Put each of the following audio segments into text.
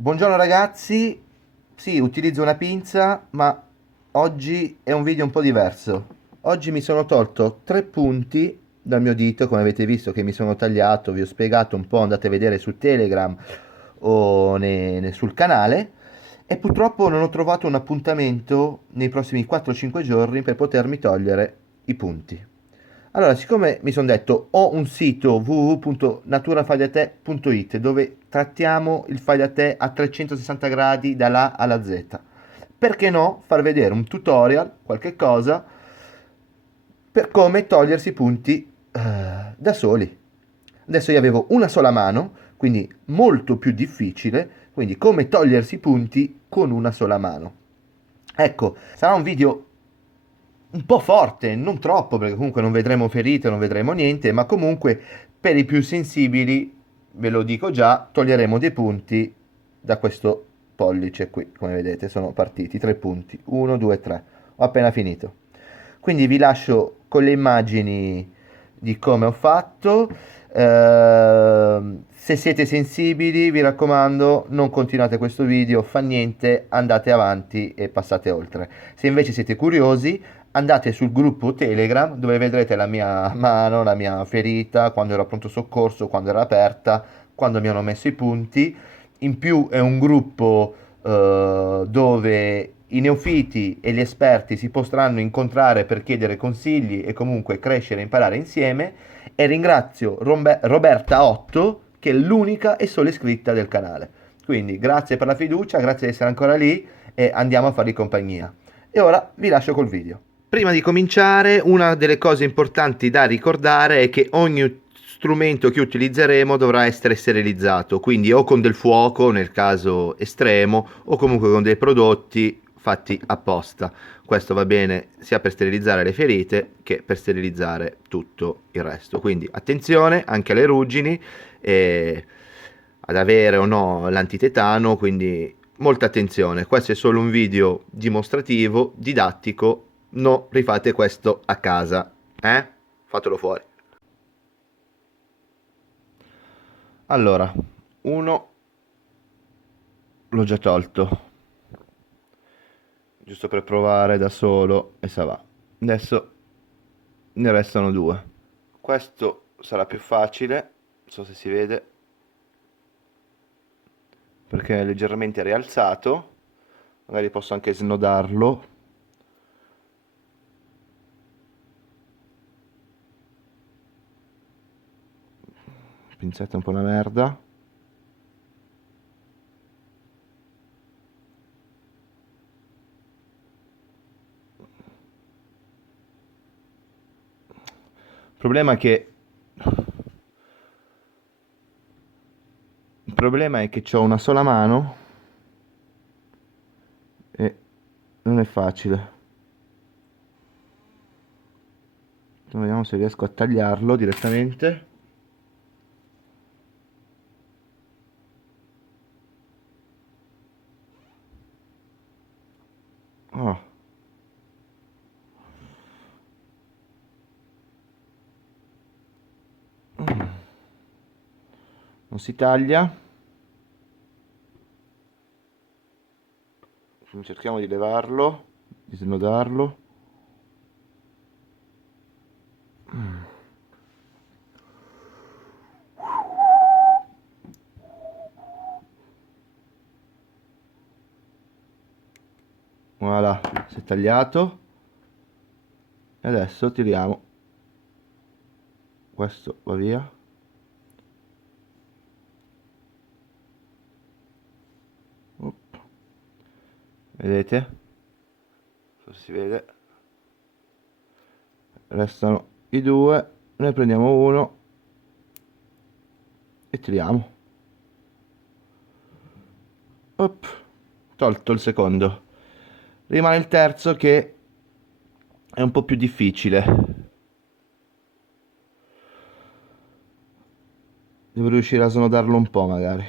Buongiorno ragazzi, sì, utilizzo una pinza, ma oggi è un video un po' diverso. Oggi mi sono tolto 3 punti dal mio dito, come avete visto che mi sono tagliato, vi ho spiegato un po', andate a vedere su Telegram o sul canale, e purtroppo non ho trovato un appuntamento nei prossimi 4-5 giorni per potermi togliere i punti. Allora, siccome mi sono detto ho un sito www.naturafai-da-te.it dove trattiamo il fai da te a 360 gradi dall'A alla Z, perché no far vedere un tutorial, qualche cosa, per come togliersi i punti da soli. Adesso io avevo una sola mano, quindi molto più difficile, quindi come togliersi i punti con una sola mano. Ecco, sarà un video un po' forte, non troppo, perché comunque non vedremo ferite, non vedremo niente, ma comunque per i più sensibili, ve lo dico già, toglieremo dei punti da questo pollice qui, come vedete, sono partiti 3 punti, 1, 2, 3, ho appena finito. Quindi vi lascio con le immagini di come ho fatto. Se siete sensibili, vi raccomando, non continuate questo video, fa niente, andate avanti e passate oltre. Se invece siete curiosi, andate sul gruppo Telegram dove vedrete la mia mano, la mia ferita, quando ero a pronto soccorso, quando era aperta, quando mi hanno messo i punti. In più è un gruppo dove i neofiti e gli esperti si potranno incontrare per chiedere consigli e comunque crescere e imparare insieme. E ringrazio Roberta 8 che è l'unica e sola iscritta del canale. Quindi grazie per la fiducia, grazie di essere ancora lì e andiamo a fargli compagnia. E ora vi lascio col video. Prima di cominciare, una delle cose importanti da ricordare è che ogni strumento che utilizzeremo dovrà essere sterilizzato, quindi o con del fuoco nel caso estremo o comunque con dei prodotti fatti apposta. Questo va bene sia per sterilizzare le ferite che per sterilizzare tutto il resto. Quindi attenzione anche alle ruggini, ad avere o no l'antitetano, quindi molta attenzione. Questo è solo un video dimostrativo, didattico, no, rifate questo a casa, Fatelo fuori. Allora, uno l'ho già tolto, giusto per provare da solo e sa va. Adesso ne restano due. Questo sarà più facile, non so se si vede, perché è leggermente rialzato. Magari posso anche snodarlo. Pinzetta un po' una merda. Il problema è che ho una sola mano e non è facile. Vediamo se riesco a tagliarlo direttamente. Oh. Non si taglia. Cerchiamo di levarlo, di snodarlo. Voilà, si è tagliato. E adesso tiriamo. Questo va via. Op. Vedete? Non so se si vede. Restano i due. Ne prendiamo uno e tiriamo. Op. Tolto il secondo. Rimane il terzo che è un po' più difficile. Devo riuscire a snodarlo un po' magari.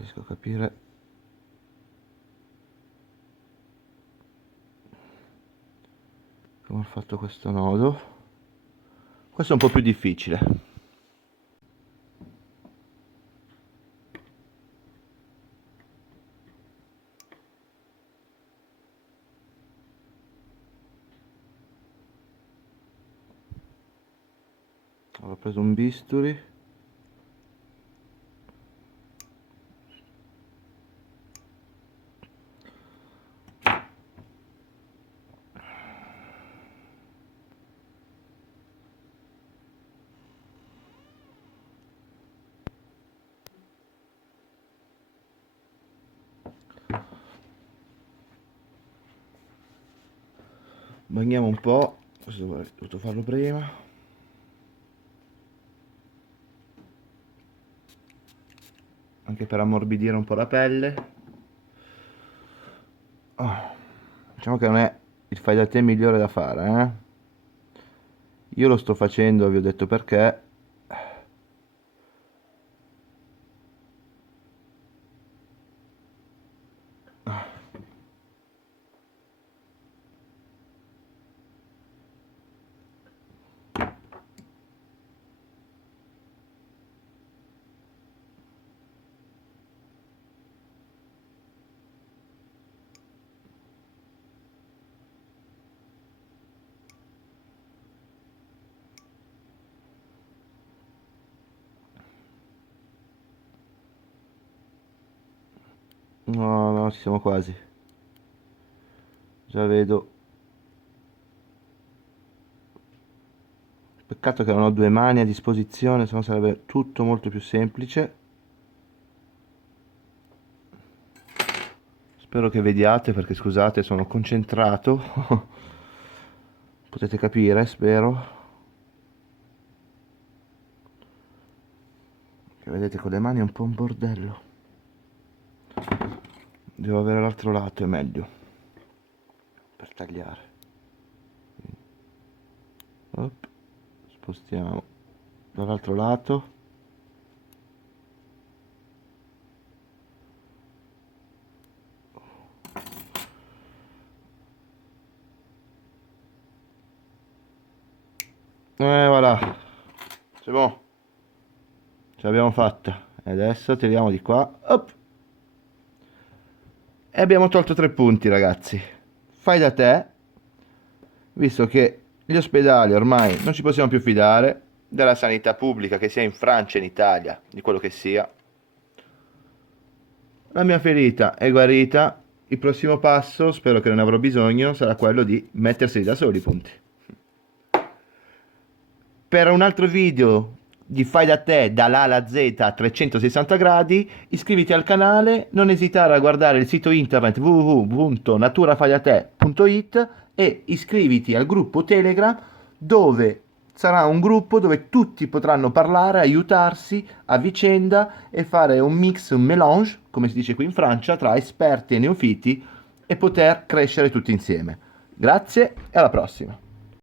riesco a capire. Come ho fatto questo nodo. Questo è un po' più difficile. Ho preso un bisturi. Bagniamo un po', questo avrei dovuto farlo prima. Anche per ammorbidire un po' la pelle. Diciamo che non è il fai da te migliore da fare, Io lo sto facendo, vi ho detto perché. No, no, ci siamo quasi. Già vedo. Peccato che non ho due mani a disposizione, sennò sarebbe tutto molto più semplice. Spero che vediate, perché scusate, sono concentrato. Potete capire, spero. Che vedete, con le mani è un po' un bordello. Devo avere l'altro lato, è meglio per tagliare. Op, spostiamo dall'altro lato. Voilà, c'est bon, ce l'abbiamo fatta. E adesso tiriamo di qua, op. E abbiamo tolto 3 punti, ragazzi. Fai da te, visto che gli ospedali ormai non ci possiamo più fidare della sanità pubblica, che sia in Francia, in Italia, di quello che sia. La mia ferita è guarita. Il prossimo passo, spero che non ne avrò bisogno, sarà quello di metterseli da soli i punti. Per un altro video di fai da te dall'A alla Z a 360 gradi, iscriviti al canale, non esitare a guardare il sito internet www.naturafaidatè.it e iscriviti al gruppo Telegram, dove sarà un gruppo dove tutti potranno parlare, aiutarsi a vicenda e fare un mix, un mélange, come si dice qui in Francia, tra esperti e neofiti, e poter crescere tutti insieme. Grazie e alla prossima!